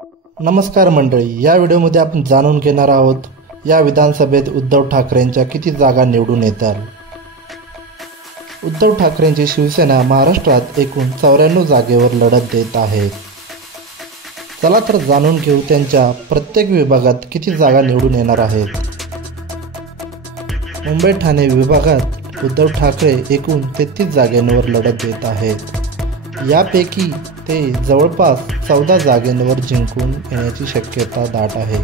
नमस्कार मंडळी, या व्हिडिओमध्ये आपण जाणून घेणार आहोत या विधानसभेत उद्धव ठाकरेंच्या किती जागा निवडून येतात। उद्धव ठाकरेंची शिवसेना महाराष्ट्रात एकूण 94 जागेवर लढत देत आहे। चला तर जाणून घेऊ त्यांच्या प्रत्येक विभागात किती जागा निवडून येणार आहेत। मुंबई ठाणे विभागात उद्धव ठाकरे एकूण 33 जागांवर लढत देत आहेत। यापैकी ते जवळपास 14 जागांवर जिंकून येण्याची शक्यता दाट आहे।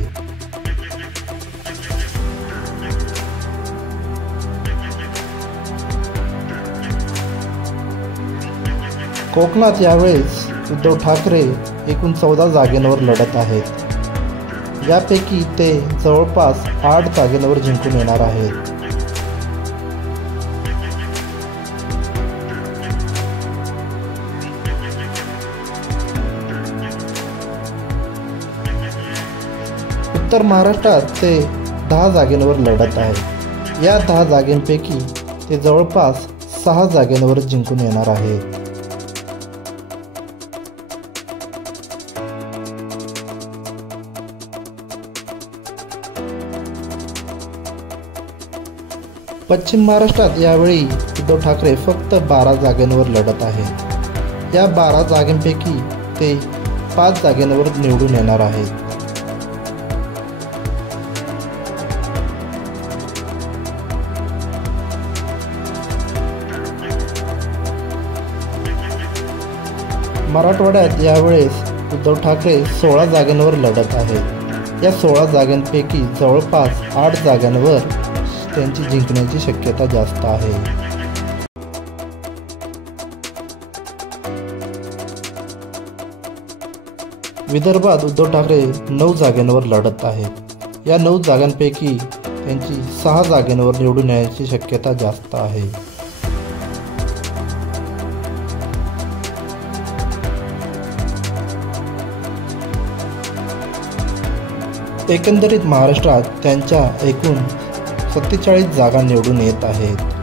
कोकणात यावेळेस उद्धव ठाकरे एकूण 14 जागांवर लढत आहेत। यापैकी ते जवळपास 8 जागांवर जिंकून येणार आहेत। उत्तर महाराष्ट्रात ते 10 जागांवर लढत आहे। या 10 जागांपैकी ते जवळपास 6 जागांवर जिंकून येणार आहे। पश्चिम महाराष्ट्रात यावेळी उद्धव ठाकरे फक्त 12 जागांवर लढत आहेत। या 12 जागांपैकी ते 5 जागांवर निवडून येणार आहेत। मराठवाड्यात यावेळेस उद्धव ठाकरे 16 जागांवर लढत आहेत। या 16 जागांपैकी जवळपास 8 जागांवर त्यांची जिंकण्याची शक्यता जास्त आहे। विदर्भात उद्धव ठाकरे 9 जागांवर लढत आहेत। या 9 जागांपैकी त्यांची 6 जागांवर निवडून येण्याची शक्यता जास्त आहे। एकंदरीत महाराष्ट्रात त्यांच्या एकूण 47 जागा निवडून येत आहेत।